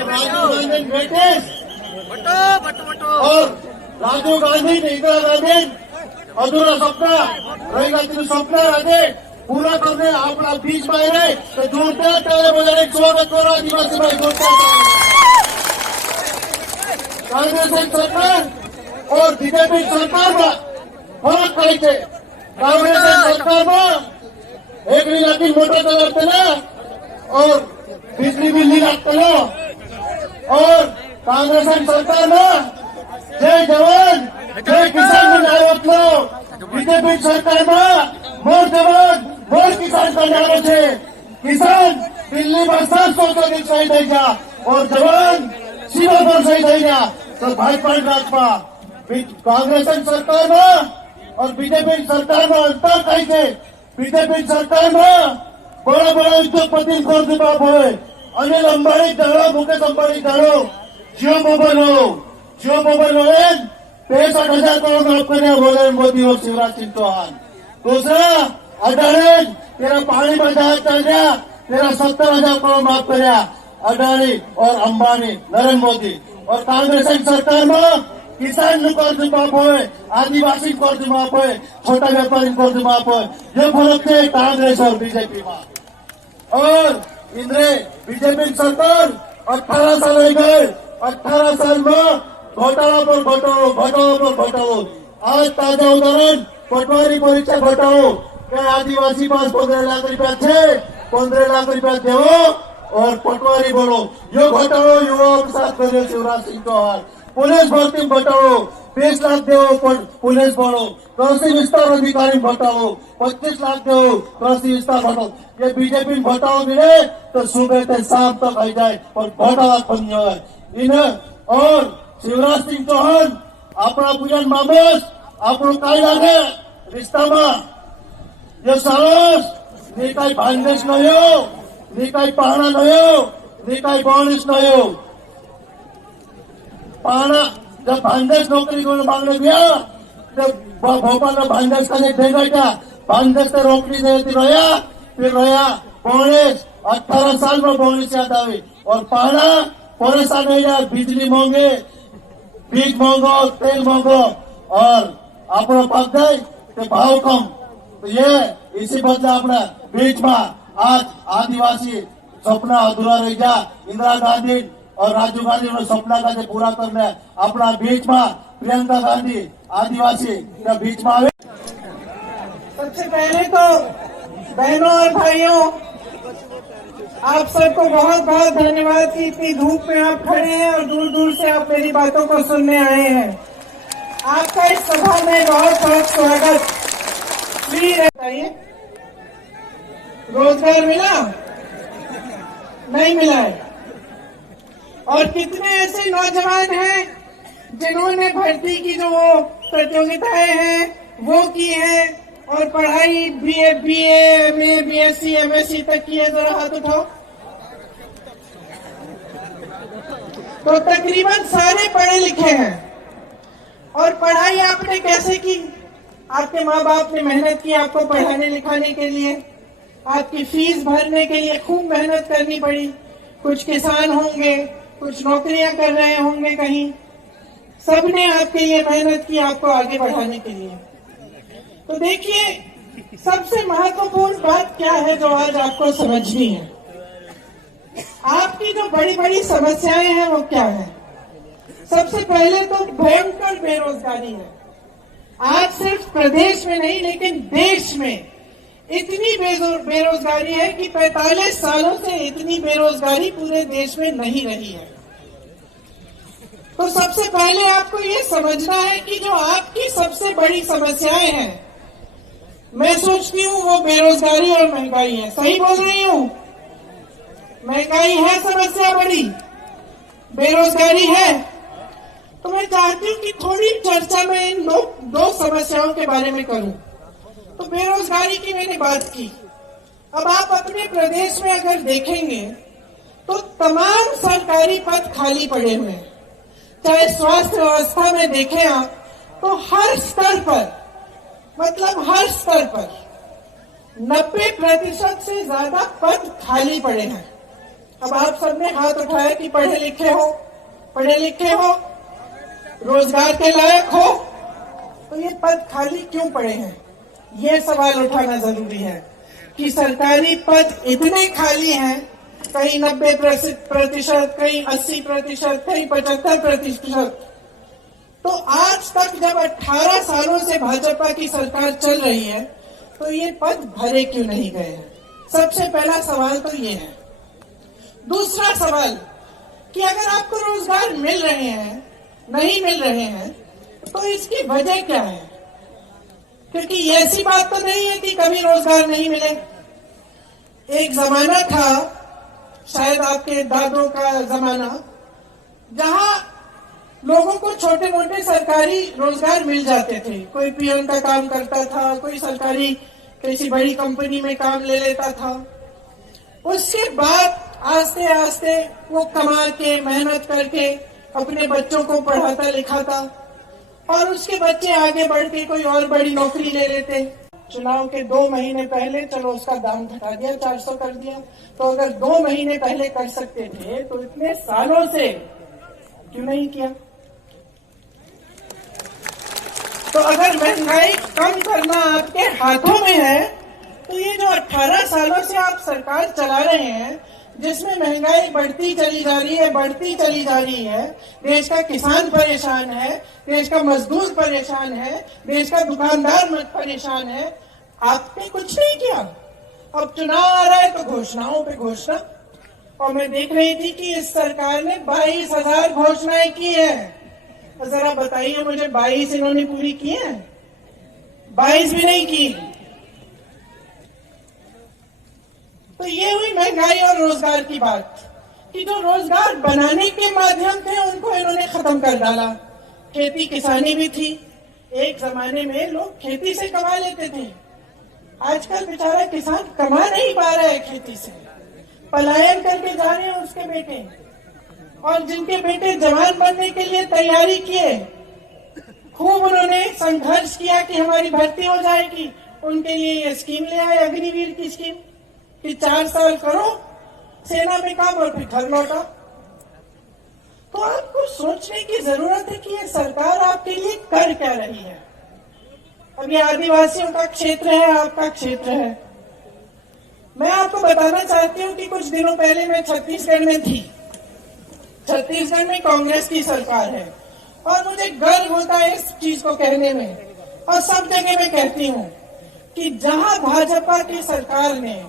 और राजीव गांधी ब्रिटिश और राजीव गांधी इंदिरा गांधी अधूरा सपना रहेगा तेरे सपना राजे पूरा करने अपना बीच में रहे तो जोड़ते तेरे बजाय स्वागत करो आदिवासी भाई जोड़ते कांग्रेस सरकार और बीजेपी सरकार में फरक कई है। कांग्रेस सरकार में एक लाख मोटर चलाते ना और बिजली बिल लागते ना और कांग्रेस सरकार में जय जवान जय किसान बनावत लो बीजेपी सरकार में मोर जवान मोर किसान बनावे छे किसान दिल्ली में 700 दिन सही देगा और जवान सीमा पर सही देगा तो भाजपा राजपा कांग्रेस सरकार में और बीजेपी सरकार में अंतर कई है। बीजेपी सरकार में बड़ा बड़ा उद्योगपति कर्ज माफ है अनिल अंबानी धरो मुकेश अंबानी धरो जियो मोबाइल हो 65,000 करोड़ माफ करने बोले मोदी और शिवराज सिंह चौहान। दूसरा अडानी तेरा पानी में जहाज चल गया तेरा 70,000 करोड़ माफ कर अडानी और अंबानी नरेंद्र मोदी और कांग्रेस सरकार में किसान कर्ज माफ है आदिवासी कर्ज माफ है छोटा व्यापारी कर्ज माफ है ये फर्क है कांग्रेस और बीजेपी में। और इंद्रे बीजेपी सरकार 18 साल हो गए 18 साल में घोटाला पर घोटालो आज ताजा उदाहरण पटवारी परीक्षा घोटालो क्या आदिवासी पास 15 लाख रुपया थे 15 लाख रुपया देवो और पटवारी बोलो यो घोटालो युवाओं के साथ करे शिवराज सिंह चौहान। पुलिस भर्ती घोटालो 20 लाख देवो पुलिस बोलो कृषि विस्तार अधिकारी घोटालो 25 लाख देवो कृषि विस्तार घोटालो ये बीजेपी घोटालो मिले तो सुबह से शाम तक आ जाए और घोटाला बन जाए इन्हें। और शिवराज सिंह चौहान अपना पूजन मामस આપણું કઈ લાગે રિશ્તામાં ये सरस नी काही भांडेस नयो नी काही पाहणा नयो नी काही बोणीस नयो पाहणा जब भांडेस नौकरी को मांगने गया जब भोपाल में भांडेस का एक भेजा भांडेस से रोकड़ी देती रहा फिर रहा बोणीस 18 साल में बोणीस याद आई और पाहणा परेशान हो जाए बिजली महंगे बीज महंगो तेल महंगो और अपना पक जाए तो भाव कम तो ये इसी बदले अपने बीच में आज आदिवासी सपना अधूरा रह गया। इंदिरा गांधी और राजीव गांधी ने सपना का पूरा करने अपना बीच में प्रियंका गांधी आदिवासी के बीच में आवे। सबसे पहले तो बहनों और भाइयों आप सबको बहुत बहुत धन्यवाद कि इतनी धूप में आप खड़े हैं और दूर दूर से आप मेरी बातों को सुनने आए हैं। आपका इस सभा में बहुत बहुत स्वागत। बताइए रोजगार मिला नहीं मिला है और कितने ऐसे नौजवान हैं जिन्होंने भर्ती की जो वो प्रतियोगिताएं हैं वो की है और पढ़ाई बीए एमए बीएससी एमएससी तक की है। जरा हाथ उठाओ। तो तकरीबन सारे पढ़े लिखे हैं और पढ़ाई आपने कैसे की? आपके माँ बाप ने मेहनत की आपको पढ़ाने लिखाने के लिए, आपकी फीस भरने के लिए खूब मेहनत करनी पड़ी। कुछ किसान होंगे कुछ नौकरियां कर रहे होंगे कहीं, सबने आपके लिए मेहनत की आपको आगे बढ़ाने के लिए। तो देखिए सबसे महत्वपूर्ण बात क्या है जो आज आपको समझनी है। आपकी जो बड़ी बड़ी समस्याएं हैं वो क्या है? सबसे पहले तो भयंकर बेरोजगारी है। आज सिर्फ प्रदेश में नहीं लेकिन देश में इतनी बेरोजगारी है कि 45 सालों से इतनी बेरोजगारी पूरे देश में नहीं रही है। तो सबसे पहले आपको ये समझना है कि जो आपकी सबसे बड़ी समस्याएं हैं मैं सोचती हूँ वो बेरोजगारी और महंगाई है। सही बोल रही हूँ? महंगाई है समस्या बड़ी, बेरोजगारी है। तो मैं चाहती हूँ कि थोड़ी चर्चा में इन दो समस्याओं के बारे में करूँ। तो बेरोजगारी की मैंने बात की। अब आप अपने प्रदेश में अगर देखेंगे तो तमाम सरकारी पद खाली पड़े हुए हैं। चाहे स्वास्थ्य व्यवस्था में देखें आप तो हर स्तर पर 90% से ज्यादा पद खाली पड़े हैं। अब आप सबने हाथ उठाया कि पढ़े लिखे हो, रोजगार के लायक हो, तो ये पद खाली क्यों पड़े हैं? ये सवाल उठाना जरूरी है कि सरकारी पद इतने खाली हैं, कहीं 90%, कहीं 80%, कहीं 75%। तो आज तक जब 18 सालों से भाजपा की सरकार चल रही है, तो ये पद भरे क्यों नहीं गए हैं? सबसे पहला सवाल तो ये है। दूसरा सवाल कि अगर आपको रोजगार मिल रहे हैं, नहीं मिल रहे हैं, तो इसकी वजह क्या है? क्योंकि ये ऐसी बात तो नहीं है कि कभी रोजगार नहीं मिले। एक जमाना था, शायद आपके दादों का जमाना, जहां लोगों को छोटे मोटे सरकारी रोजगार मिल जाते थे। कोई पीएन का काम करता था, कोई सरकारी किसी बड़ी कंपनी में काम ले लेता था। उसके बाद आस्ते आस्ते वो कमा के, मेहनत करके अपने बच्चों को पढ़ाता लिखाता, और उसके बच्चे आगे बढ़ के कोई और बड़ी नौकरी ले लेते। चुनाव के 2 महीने पहले चलो उसका दाम घटा दिया, 400 कर दिया। तो अगर 2 महीने पहले कर सकते थे, तो इतने सालों से क्यों नहीं किया? तो अगर महंगाई कम करना आपके हाथों में है, तो ये जो 18 सालों से आप सरकार चला रहे हैं, जिसमें महंगाई बढ़ती चली जा रही है, देश का किसान परेशान है, देश का मजदूर परेशान है, देश का दुकानदार परेशान है, आपने कुछ नहीं किया। अब चुनाव आ रहा है तो घोषणाओं पे घोषणा। और मैं देख रही थी कि इस सरकार ने 22,000 घोषणाएं की है। तो जरा बताइए मुझे, 22 इन्होंने पूरी की है? 22 भी नहीं की। तो ये हुई महंगाई और रोजगार की बात, कि जो रोजगार बनाने के माध्यम थे उनको इन्होंने खत्म कर डाला। खेती किसानी भी थी, एक जमाने में लोग खेती से कमा लेते थे। आजकल बेचारा किसान कमा नहीं पा रहा है खेती से, पलायन करके जा रहे हैं उसके बेटे। और जिनके बेटे जवान बनने के लिए तैयारी किए, खूब उन्होंने संघर्ष किया कि हमारी भर्ती हो जाएगी, उनके लिए ये स्कीम ले आए, अग्निवीर की स्कीम, कि 4 साल करो सेना में काम और फिर घर लौटा। तो आपको सोचने की जरूरत है कि ये सरकार आपके लिए कर क्या रही है। अब ये आदिवासियों का क्षेत्र है, आपका क्षेत्र है। मैं आपको बताना चाहती हूँ कि कुछ दिनों पहले मैं छत्तीसगढ़ में थी। छत्तीसगढ़ में कांग्रेस की सरकार है, और मुझे गर्व होता है इस चीज को कहने में, और सब जगह मैं कहती हूँ कि जहां भाजपा की सरकार ने,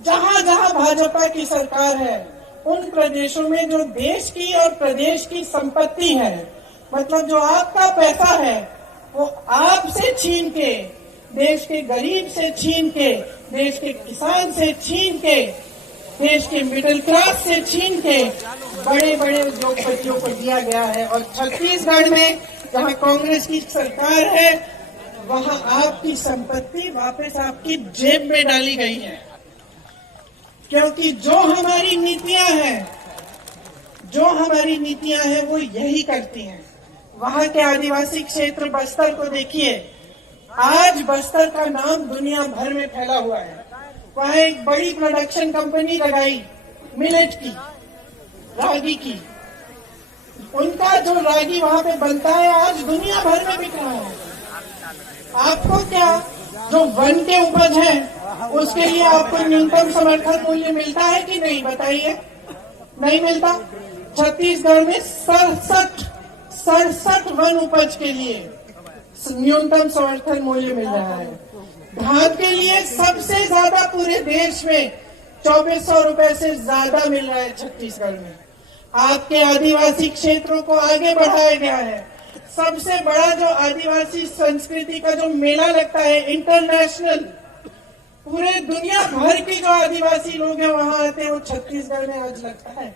जहां जहां भाजपा की सरकार है, उन प्रदेशों में जो देश की और प्रदेश की संपत्ति है, मतलब जो आपका पैसा है, वो आपसे छीन के, देश के गरीब से छीन के, देश के किसान से छीन के, देश के मिडिल क्लास से छीन के बड़े बड़े उद्योगपतियों को दिया गया है। और छत्तीसगढ़ में जहां कांग्रेस की सरकार है, वहां आपकी संपत्ति वापस आपकी जेब में डाली गई है। क्योंकि जो हमारी नीतियां हैं वो यही करती हैं। वहां के आदिवासी क्षेत्र बस्तर को देखिए, आज बस्तर का नाम दुनिया भर में फैला हुआ है। वहां एक बड़ी प्रोडक्शन कंपनी लगाई मिलेट की, रागी की। उनका जो रागी वहां पे बनता है आज दुनिया भर में बिक रहा है। आपको क्या, जो वन के उपज है उसके लिए आपको न्यूनतम समर्थन मूल्य मिलता है कि नहीं, बताइए? नहीं मिलता। छत्तीसगढ़ में 67 वन उपज के लिए न्यूनतम समर्थन मूल्य मिल रहा है। धान के लिए सबसे ज्यादा पूरे देश में 2400 रुपए से ज्यादा मिल रहा है छत्तीसगढ़ में। आपके आदिवासी क्षेत्रों को आगे बढ़ाया गया है। सबसे बड़ा जो आदिवासी संस्कृति का जो मेला लगता है इंटरनेशनल, पूरे दुनिया भर के जो आदिवासी लोग हैं वहां आते हैं, वो छत्तीसगढ़ में आज लगता है।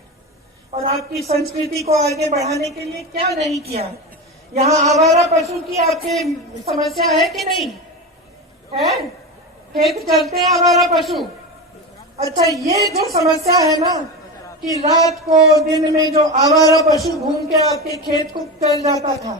और आपकी संस्कृति को आगे बढ़ाने के लिए क्या नहीं किया? यहाँ आवारा पशु की आपके समस्या है कि नहीं है? खेत चलते हैं आवारा पशु। अच्छा, ये जो समस्या है ना कि रात को दिन में जो आवारा पशु घूम के आपके खेत को चल जाता था,